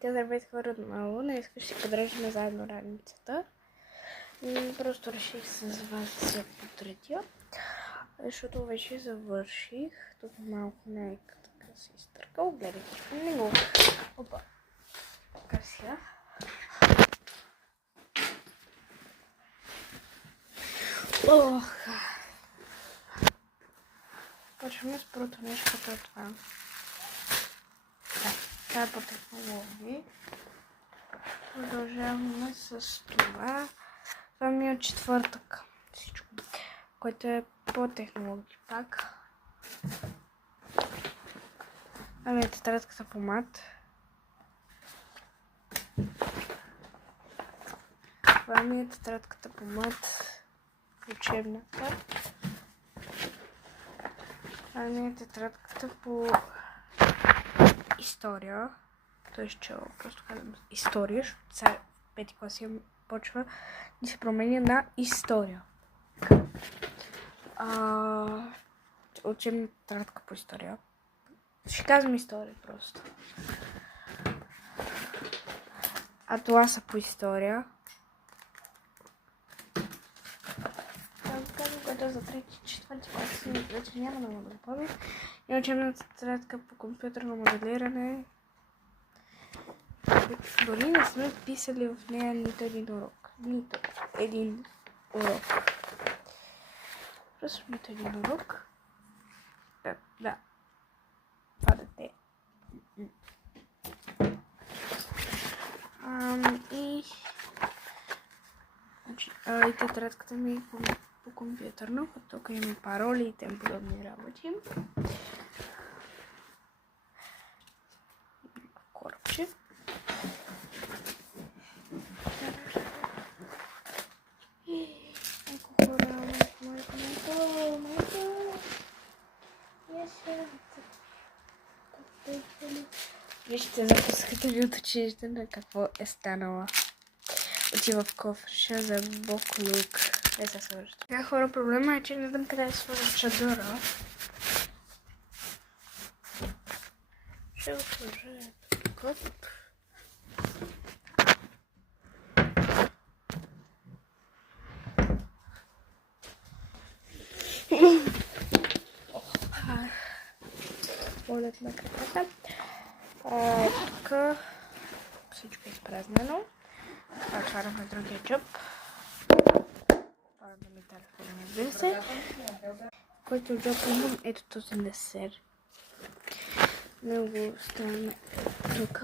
Така, здравейте хора отново. Днес ще си подреждаме заедно раницата. Просто реших с вас да се потретя, защото вече завърших. Тук малко не е така се изтъркал. Гледайте, че не го... Опа! Красия. Ох! Почваме с първото нещо, като е това. Да, това е по технологии. Продължаваме с това. Това ми е от четвъртък. Всичко, което е по технологии пак. Това ми е тетрадката помад. Това ми е тетрадката помад. Учебната. Това ми е тетрадката по история. Той ще чела, просто казвам история, защото сега в пети клас почва да се променя на история. Учебна тетрадка по история. Ще казвам история просто. Атласа по история. Казвам, което е за трети, четвърти клас, вече няма да го запомня. И учебна тетрадка по компютърно моделиране. Дори не сме писали в нея нито един урок. Нито един урок. Просто нито един урок. Да. Това дете. И тетрадката ми е по компютърно. Тук има пароли и тем подобни работи. Корабче. Вижте запуската ви от училище на какво е станала. Отива в кофреша за боклук. Не се свържа. Сега хора, проблема е, че не знам къде да сложа чадъра. Ще го сложа тук. Полет на краката. Тук всичко е изпразнено. Отваряме другия джоб. Отваряме ми телефона, разбира се. Който джоб имам, ето този десер. Много странно тук.